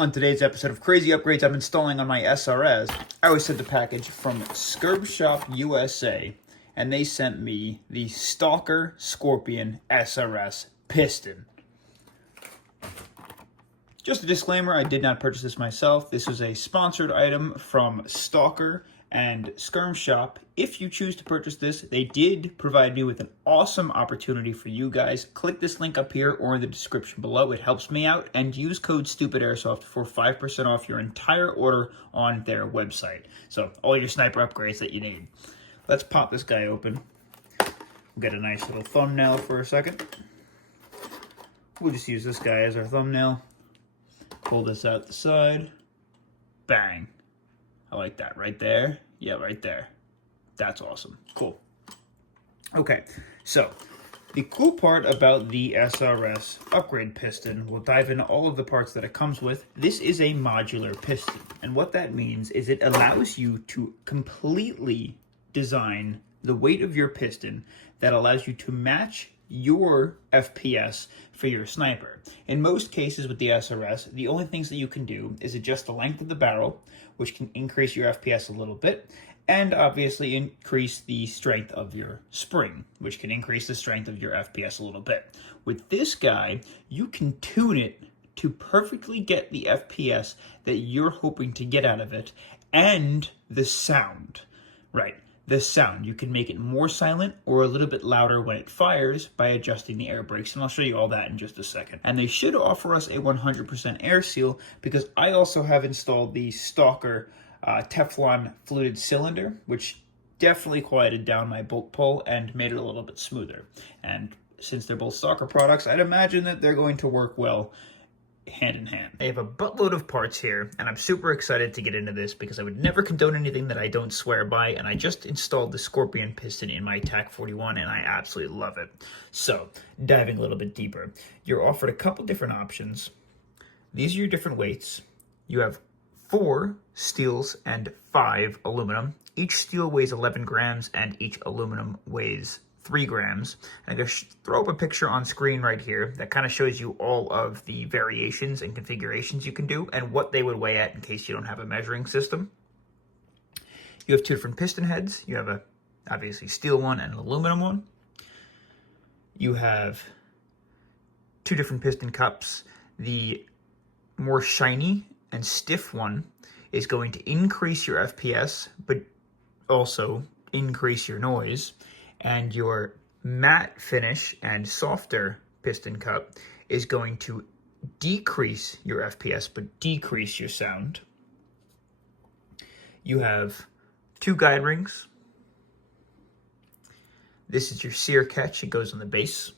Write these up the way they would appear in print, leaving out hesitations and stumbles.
On today's episode of Crazy Upgrades I'm installing on my SRS, I was sent the package from Skirb Shop USA, and they sent me the Stalker Scorpion SRS Piston. Just a disclaimer, I did not purchase this myself. This was a sponsored item from Stalker and Skirb Shop. If you choose to purchase this, they did provide me with an awesome opportunity for you guys. Click this link up here or in the description below. It helps me out. And use code STUPIDAIRSOFT for 5% off your entire order on their website. So all your sniper upgrades that you need. Let's pop this guy open. We'll get a nice little thumbnail for a second. We'll just use this guy as our thumbnail. Pull this out the side. Bang. I like that right there. Yeah, right there. That's awesome. Cool. Okay, so the cool part about the SRS upgrade piston, we'll dive into all of the parts that it comes with. This is a modular piston, and what that means is it allows you to completely design the weight of your piston that allows you to match your FPS for your sniper. In most cases with the SRS, the only things that you can do is adjust the length of the barrel, which can increase your FPS a little bit, and obviously increase the strength of your spring, which can increase the strength of your FPS a little bit. With this guy, you can tune it to perfectly get the FPS that you're hoping to get out of it, and the sound, right? The sound. You can make it more silent or a little bit louder when it fires by adjusting the air brakes, and I'll show you all that in just a second. And they should offer us a 100% air seal because I also have installed the Stalker Teflon fluted cylinder, which definitely quieted down my bolt pull and made it a little bit smoother. And since they're both Stalker products, I'd imagine that they're going to work well hand in hand. I have a buttload of parts here, and I'm super excited to get into this because I would never condone anything that I don't swear by, and I just installed the Scorpion piston in my TAC 41, and I absolutely love it. So, diving a little bit deeper, you're offered a couple different options. These are your different weights. You have 4 steels and 5 aluminum. Each steel weighs 11 grams, and each aluminum weighs 3 grams. And I'm going to throw up a picture on screen right here that kind of shows you all of the variations and configurations you can do and what they would weigh at in case you don't have a measuring system. You have 2 different piston heads. You have a obviously steel one and an aluminum one. You have 2 different piston cups. The more shiny and stiff one is going to increase your FPS, but also increase your noise. And your matte finish and softer piston cup is going to decrease your FPS, but decrease your sound. You have 2 guide rings. This is your sear catch. It goes on the base.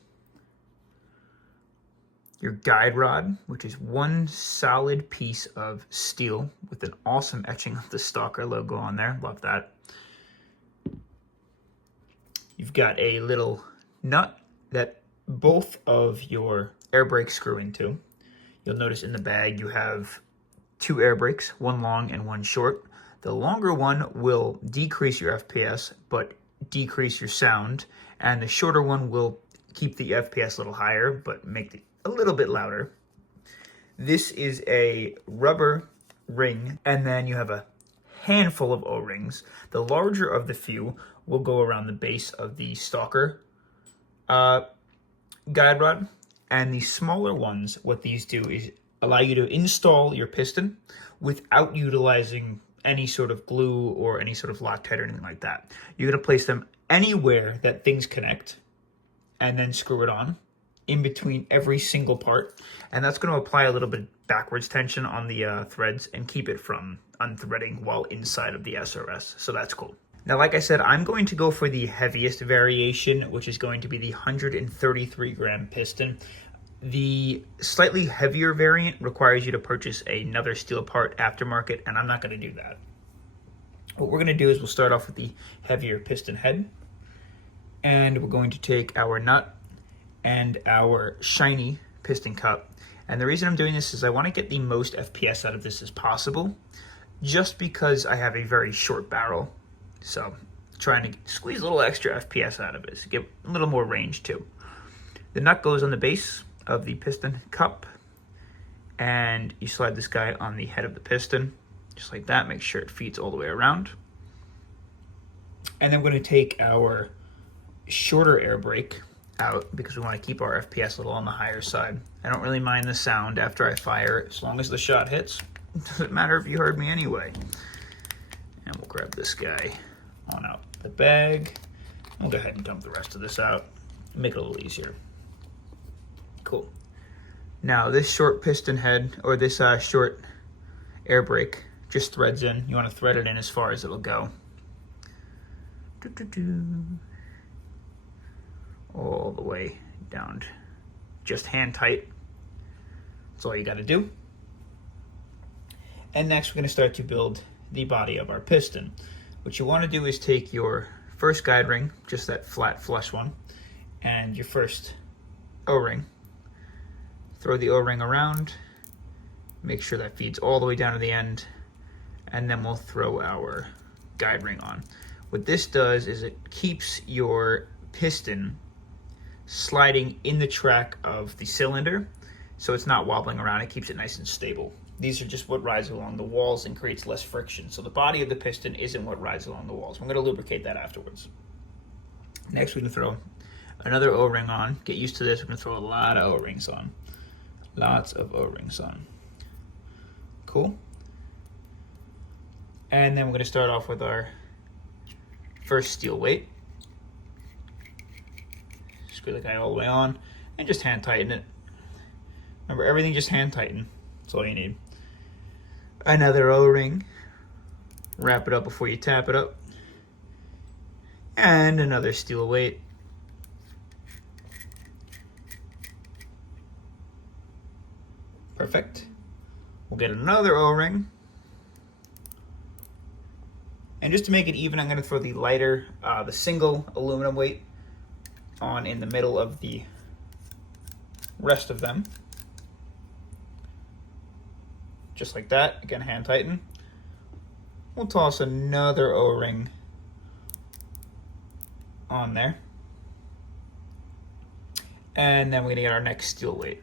Your guide rod, which is 1 solid piece of steel with an awesome etching of the Stalker logo on there. Love that. You've got a little nut that both of your air brakes screw into. You'll notice in the bag you have 2 air brakes, 1 long and 1 short. The longer one will decrease your FPS, but decrease your sound. And the shorter one will keep the FPS a little higher, but make it a little bit louder. This is a rubber ring, and then you have a handful of O-rings. The larger of the few will go around the base of the Stalker guide rod, and the smaller ones, what these do is allow you to install your piston without utilizing any sort of glue or any sort of Loctite or anything like that. You're going to place them anywhere that things connect and then screw it on in between every single part, and that's going to apply a little bit backwards tension on the threads and keep it from unthreading while inside of the SRS, so that's cool. Now, like I said, I'm going to go for the heaviest variation, which is going to be the 133 gram piston. The slightly heavier variant requires you to purchase another steel part aftermarket, and I'm not going to do that. What we're going to do is we'll start off with the heavier piston head, and we're going to take our nut and our shiny piston cup. And the reason I'm doing this is I want to get the most FPS out of this as possible, just because I have a very short barrel. So trying to squeeze a little extra FPS out of it to get a little more range too. The nut goes on the base of the piston cup, And you slide this guy on the head of the piston, just like that. Make sure it feeds all the way around. And then we're going to take our shorter air brake out because we want to keep our FPS a little on the higher side. I don't really mind the sound after I fire, as long as the shot hits. It doesn't matter if you heard me anyway. And we'll grab this guy on out the bag. We'll go ahead and dump the rest of this out. Make it a little easier. Cool. Now this short piston head, or this short air brake, just threads in. You want to thread it in as far as it'll go. All the way down, just hand tight. That's all you got to do. And next we're going to start to build the body of our piston. What you want to do is take your first guide ring, just that flat flush one, and your first O-ring. Throw the O-ring around, make sure that feeds all the way down to the end, and then we'll throw our guide ring on. What this does is it keeps your piston sliding in the track of the cylinder, so it's not wobbling around. It keeps it nice and stable. These are just what rides along the walls and creates less friction. So the body of the piston isn't what rides along the walls. I'm going to lubricate that afterwards. Next, we can throw another O-ring on. Get used to this. We're going to throw a lot of O-rings on. Lots of O-rings on. Cool. And then we're going to start off with our first steel weight. Screw the guy all the way on and just hand tighten it. Remember, everything just hand tighten. That's all you need. Another O-ring. Wrap it up before you tap it up. And another steel weight. Perfect. We'll get another O-ring. And just to make it even, I'm going to throw the lighter, the single aluminum weight on in the middle of the rest of them. Just like that. Again, hand tighten. We'll toss another O-ring on there. And then we're going to get our next steel weight.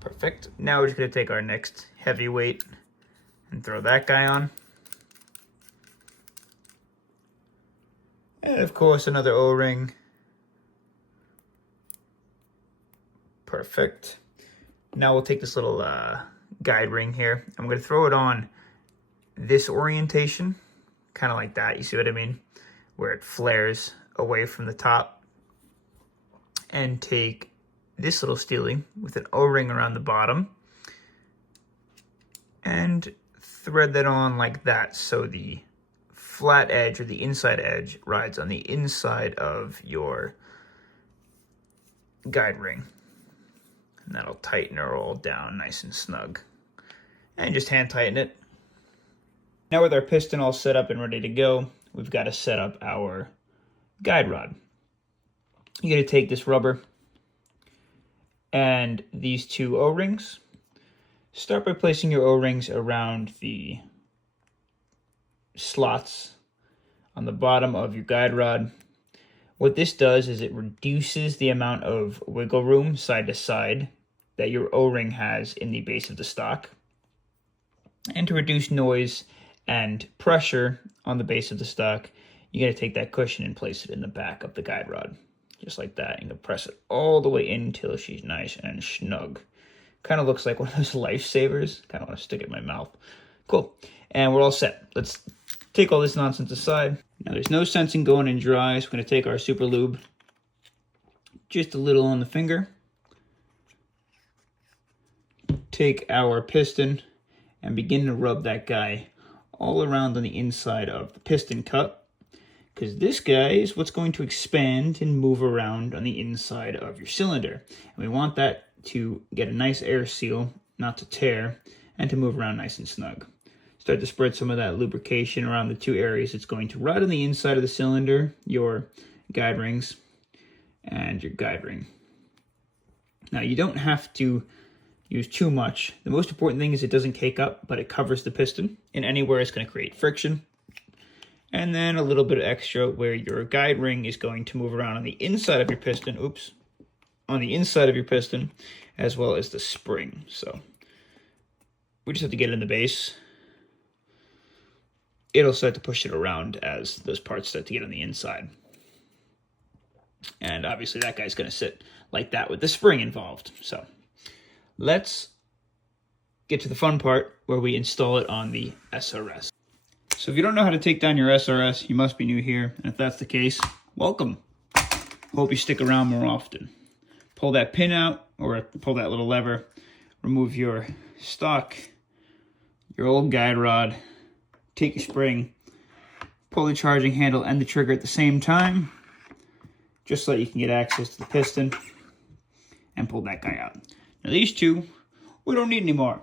Perfect. Now we're just going to take our next heavy weight and throw that guy on. And of course, another O-ring. Perfect. Now we'll take this little guide ring here. I'm going to throw it on this orientation, kind of like that. You see what I mean? Where it flares away from the top. And take this little steely with an O-ring around the bottom and thread that on like that, so the flat edge or the inside edge rides on the inside of your guide ring, and that'll tighten her all down nice and snug. And just hand tighten it. Now with our piston all set up and ready to go, we've got to set up our guide rod. You're going to take this rubber and these two O-rings. Start by placing your O-rings around the slots on the bottom of your guide rod. What this does is it reduces the amount of wiggle room side to side that your O-ring has in the base of the stock. And to reduce noise and pressure on the base of the stock, you got to take that cushion and place it in the back of the guide rod. Just like that. You can press it all the way in until she's nice and snug. Kind of looks like one of those lifesavers. Kind of want to stick it in my mouth. Cool. And we're all set. Let's take all this nonsense aside. Now there's no sense in going in dry, so we're going to take our super lube. Just a little on the finger. Take our piston and begin to rub that guy all around on the inside of the piston cup. Because this guy is what's going to expand and move around on the inside of your cylinder. And we want that to get a nice air seal, not to tear, and to move around nice and snug. Start to spread some of that lubrication around the two areas it's going to ride on the inside of the cylinder, your guide rings, and your guide ring. Now you don't have to use too much. The most important thing is it doesn't cake up, but it covers the piston. And anywhere it's going to create friction. And then a little bit extra where your guide ring is going to move around on the inside of your piston. Oops. On the inside of your piston, as well as the spring. So we just have to get in the base. It'll start to push it around as those parts start to get on the inside. And obviously that guy's going to sit like that with the spring involved. So let's get to the fun part where we install it on the SRS. So if you don't know how to take down your SRS, you must be new here. And if that's the case, welcome. Hope you stick around more often. Pull that pin out, or pull that little lever. Remove your stock, your old guide rod. Take your spring, pull the charging handle and the trigger at the same time, just so that you can get access to the piston, and pull that guy out. Now these two, we don't need anymore.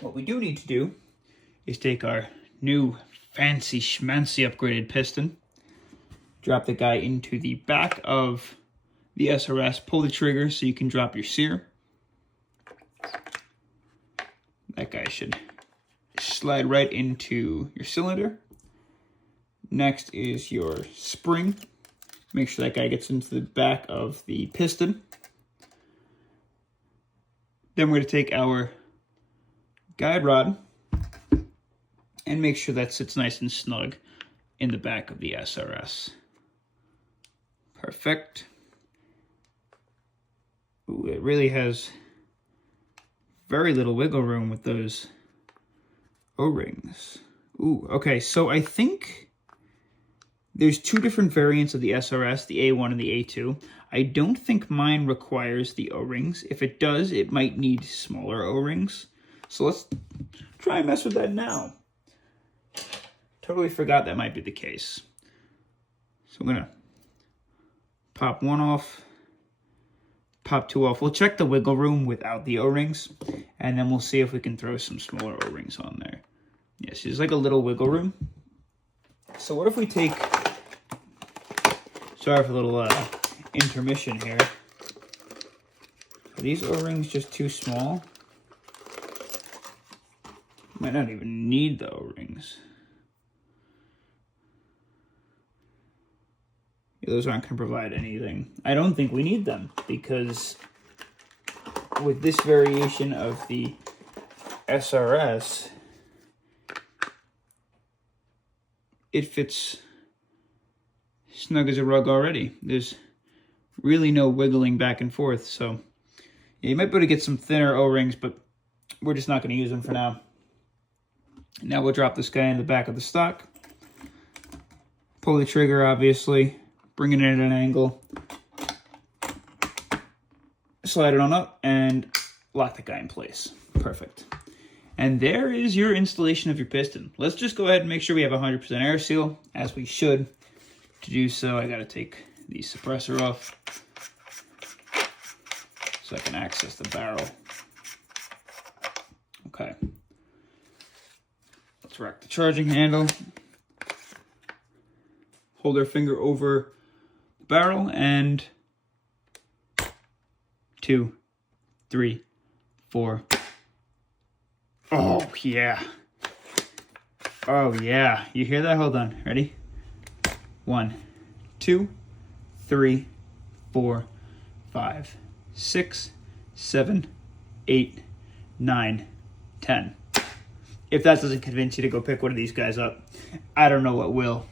What we do need to do is take our new fancy schmancy upgraded piston, drop the guy into the back of the SRS, pull the trigger so you can drop your sear. That guy should slide right into your cylinder. Next is your spring. Make sure that guy gets into the back of the piston. Then we're going to take our guide rod and make sure that sits nice and snug in the back of the SRS. Perfect. Ooh, it really has very little wiggle room with those O-rings. Ooh, okay, so I think there's two different variants of the SRS, the A1 and the A2. I don't think mine requires the O-rings. If it does, it might need smaller O-rings. So let's try and mess with that now. Totally forgot that might be the case. So I'm gonna pop one off, pop two off. We'll check the wiggle room without the O-rings, and then we'll see if we can throw some smaller O-rings on there. Yes, there's like a little wiggle room. So what if we take, sorry for a little intermission here. Are these O-rings just too small? Might not even need the O-rings. Those aren't going to provide anything. I don't think we need them, because with this variation of the SRS, it fits snug as a rug already. There's really no wiggling back and forth, so yeah, you might be able to get some thinner O-rings, but we're just not going to use them for now. Now we'll drop this guy in the back of the stock, pull the trigger, obviously, bring it in at an angle, slide it on up, and lock the guy in place. Perfect. And there is your installation of your piston. Let's just go ahead and make sure we have 100% air seal, as we should. To do so, I got to take the suppressor off so I can access the barrel. Okay. Let's rack the charging handle. Hold our finger over the barrel, and 2, 3, 4. Oh, yeah. Oh, yeah. You hear that? Hold on. Ready? 1, 2, 3, 4, 5, 6, 7, 8, 9, 10. If that doesn't convince you to go pick one of these guys up, I don't know what will.